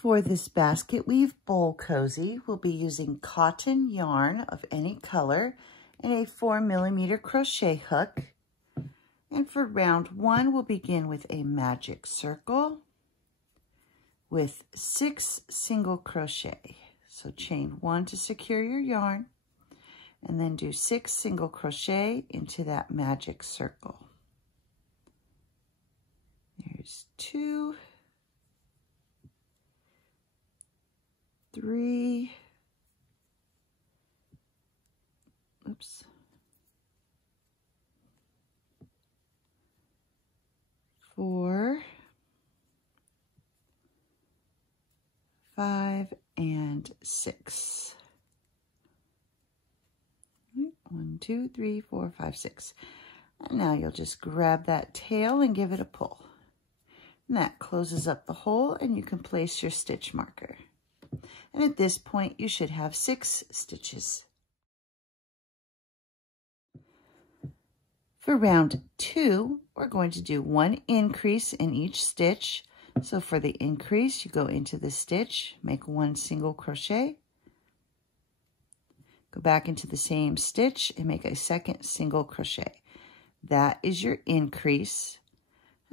For this basket weave bowl cozy, we'll be using cotton yarn of any color and a 4mm crochet hook. And for round 1, we'll begin with a magic circle with 6 single crochet. So chain 1 to secure your yarn, and then do 6 single crochet into that magic circle. There's 2, 3, 4, 5, and 6. 1, 2, 3, 4, 5, 6. And now you'll just grab that tail and give it a pull. And that closes up the hole, and you can place your stitch marker. And at this point, you should have 6 stitches. For round 2, we're going to do 1 increase in each stitch. So for the increase, you go into the stitch, make 1 single crochet, go back into the same stitch and make a 2nd single crochet. That is your increase.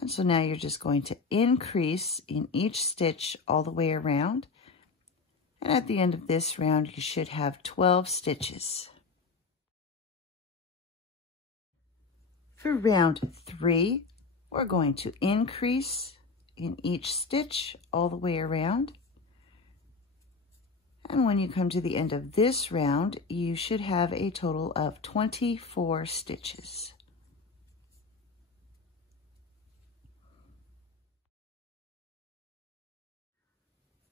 And so now you're just going to increase in each stitch all the way around. And at the end of this round, you should have 12 stitches. For round 3, we're going to increase in each stitch all the way around. And when you come to the end of this round, you should have a total of 24 stitches.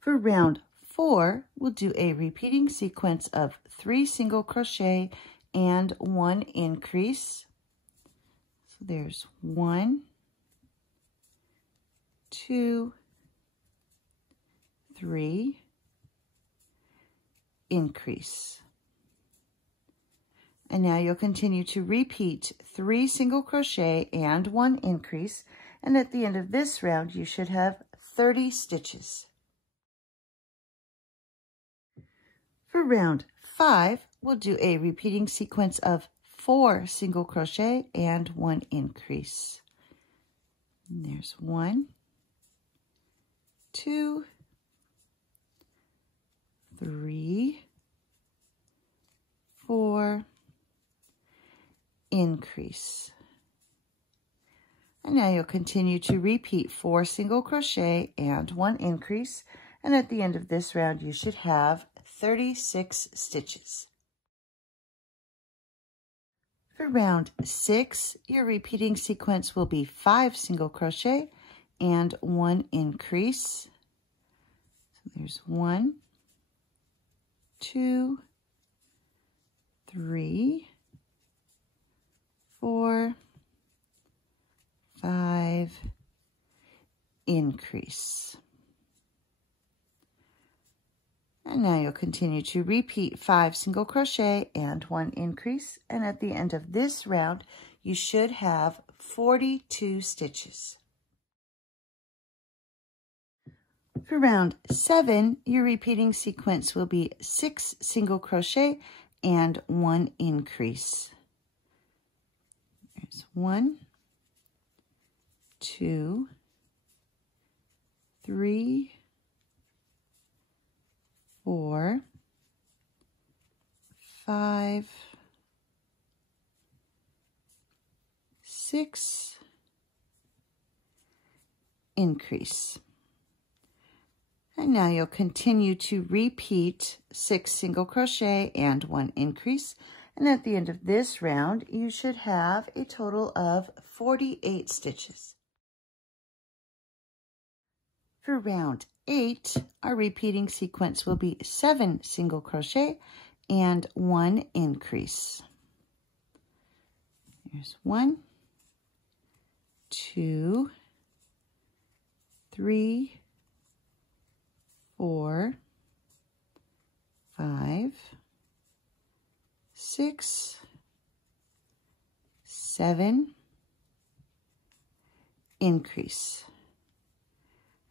For round 4, we'll do a repeating sequence of 3 single crochet and 1 increase. So there's 1, 2, 3, increase. And now you'll continue to repeat 3 single crochet and 1 increase, and at the end of this round you should have 30 stitches. For round 5, we'll do a repeating sequence of 4 single crochet and 1 increase. And there's 1, 2, 3, 4, increase. And now you'll continue to repeat 4 single crochet and 1 increase, and at the end of this round you should have 36 stitches. For round 6, your repeating sequence will be 5 single crochet and 1 increase. So there's 1, 2, 3, 4, 5, increase. And now you'll continue to repeat 5 single crochet and 1 increase, and at the end of this round you should have 42 stitches. For round 7, your repeating sequence will be 6 single crochet and 1 increase. There's 1, 2, 3, 4, 5, 6, increase. And now you'll continue to repeat 6 single crochet and 1 increase. And at the end of this round, you should have a total of 48 stitches. For round 8, our repeating sequence will be 7 single crochet and 1 increase. There's 1, 2, 3, 4, 5, 6, 7, increase.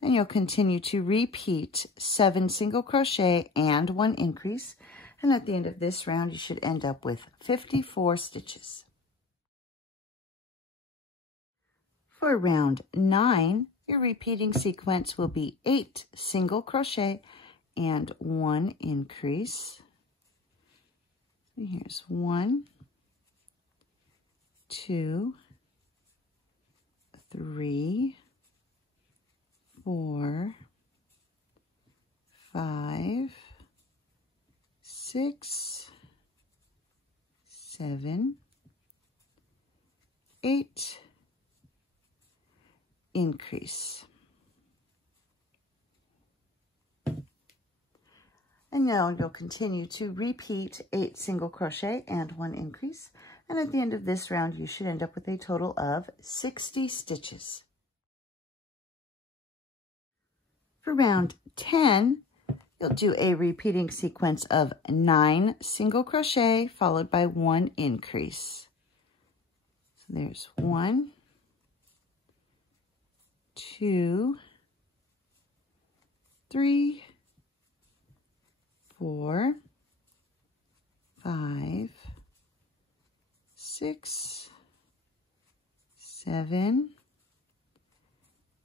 And you'll continue to repeat 7 single crochet and 1 increase. And at the end of this round, you should end up with 54 stitches. For round 9, your repeating sequence will be 8 single crochet and 1 increase. And here's 1, 2, 3, 4, 5, 6, 7, 8, increase. And now you'll continue to repeat 8 single crochet and 1 increase. And at the end of this round, you should end up with a total of 60 stitches. For round 10, you'll do a repeating sequence of 9 single crochet followed by 1 increase. So there's 1, 2, 3, 4, 5, 6, 7,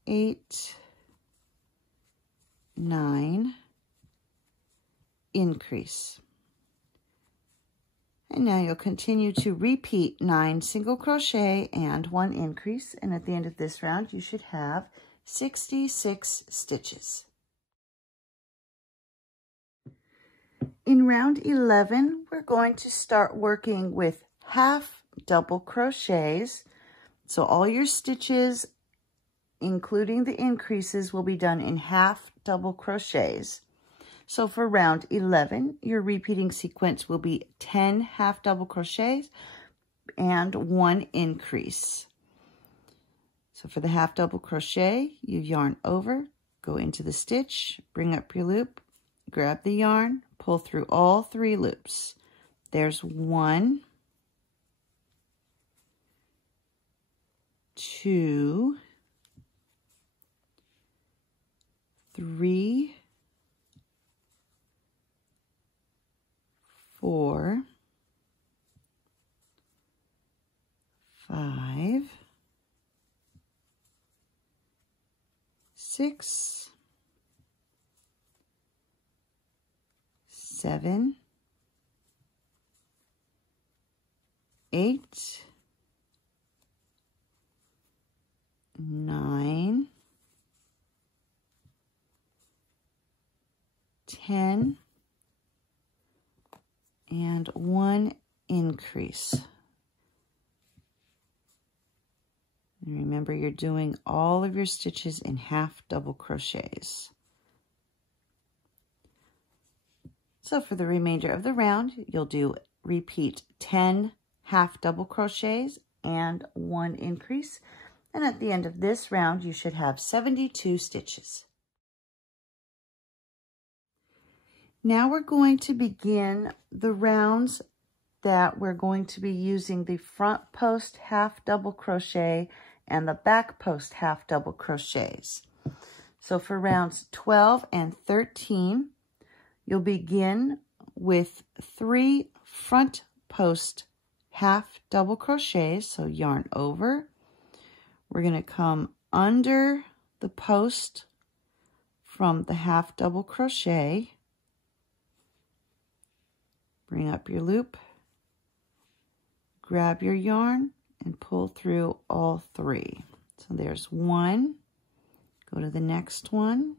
8, 9, increase. And now you'll continue to repeat 9 single crochet and 1 increase, and at the end of this round you should have 66 stitches. In round 11, we're going to start working with half double crochets. So all your stitches, including the increases, will be done in half double crochets. So for round 11, your repeating sequence will be 10 half double crochets and 1 increase. So for the half double crochet, you yarn over, go into the stitch, bring up your loop, grab the yarn, pull through all 3 loops. There's 1, 2, 3, 4, 5, 6, 7, 8, 9, 10, and 1 increase. And remember, you're doing all of your stitches in half double crochets. So for the remainder of the round, you'll repeat 10 half double crochets and 1 increase. And at the end of this round, you should have 72 stitches. Now we're going to begin the rounds that we're going to be using the front post half double crochet and the back post half double crochets. So for rounds 12 and 13, you'll begin with 3 front post half double crochets. So yarn over. We're going to come under the post from the half double crochet. Bring up your loop, grab your yarn, and pull through all 3. So there's 1, go to the next one,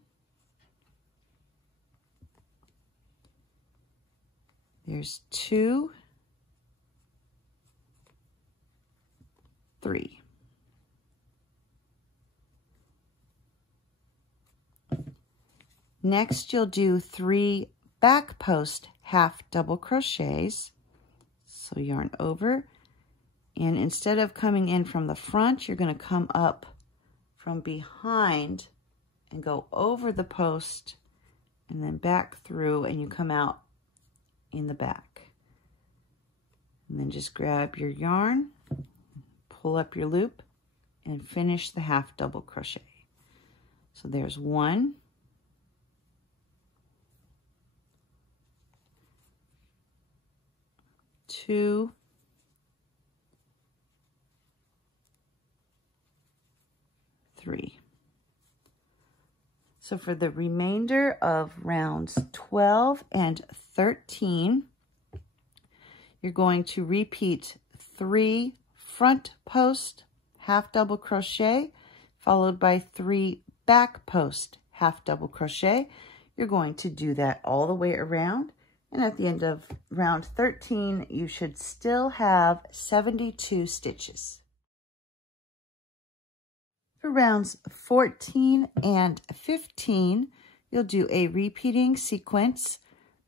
there's 2, 3. Next, you'll do 3 back post half double crochets. So yarn over, and instead of coming in from the front, you're going to come up from behind and go over the post and then back through, and you come out in the back. And then just grab your yarn, pull up your loop, and finish the half double crochet. So there's 1, 2, 3. So for the remainder of rounds 12 and 13, you're going to repeat 3 front post half double crochet, followed by 3 back post half double crochet. You're going to do that all the way around, and at the end of round 13, you should still have 72 stitches. For rounds 14 and 15, you'll do a repeating sequence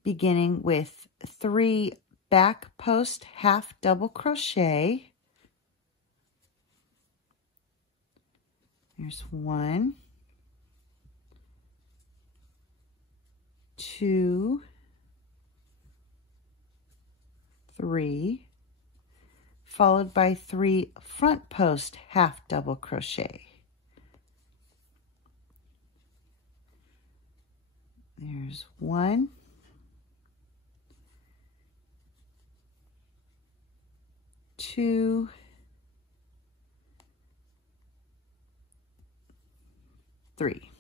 beginning with 3 back post half double crochet. There's 1, 2, 3, followed by 3 front post half double crochet. There's 1, 2, 3.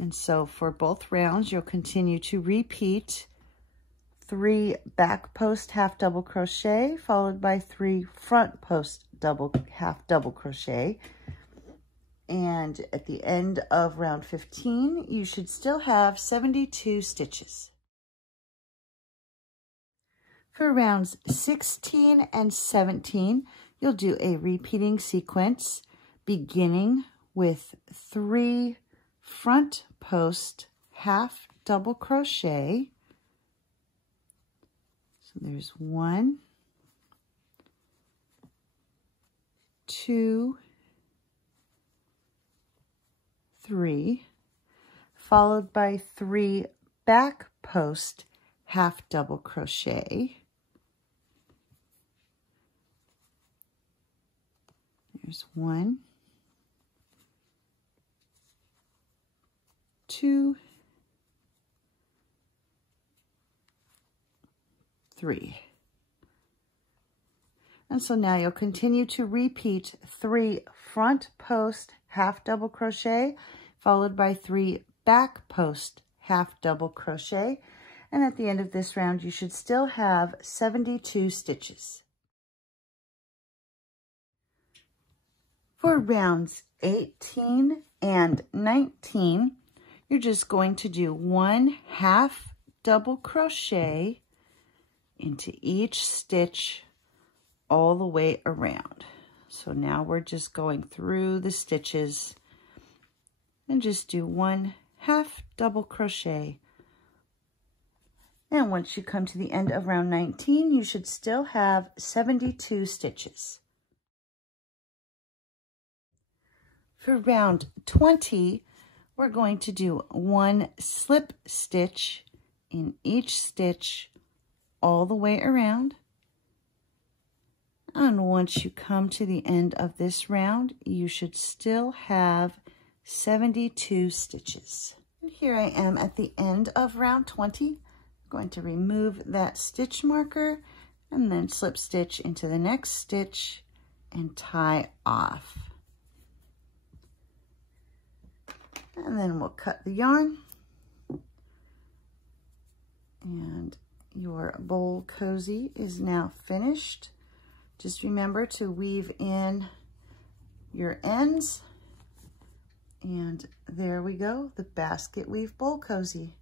And so for both rounds, you'll continue to repeat 3 back post half double crochet, followed by 3 front post half double crochet. And at the end of round 15, you should still have 72 stitches. For rounds 16 and 17, you'll do a repeating sequence beginning with 3 front post half double crochet. So there's 1, 2, 3, followed by 3 back post half double crochet. There's 1, 2, 3. And so now you'll continue to repeat 3 front post half double crochet, followed by 3 back post half double crochet. And at the end of this round, you should still have 72 stitches. For rounds 18 and 19, you're just going to do 1 half double crochet into each stitch all the way around. So now we're just going through the stitches and just do 1 half double crochet. And once you come to the end of round 19, you should still have 72 stitches. For round 20, we're going to do 1 slip stitch in each stitch all the way around. And once you come to the end of this round, you should still have 72 stitches. And here I am at the end of round 20. I'm going to remove that stitch marker and then slip stitch into the next stitch and tie off. And then we'll cut the yarn. And your bowl cozy is now finished. Just remember to weave in your ends. And there we go, the basket weave bowl cozy.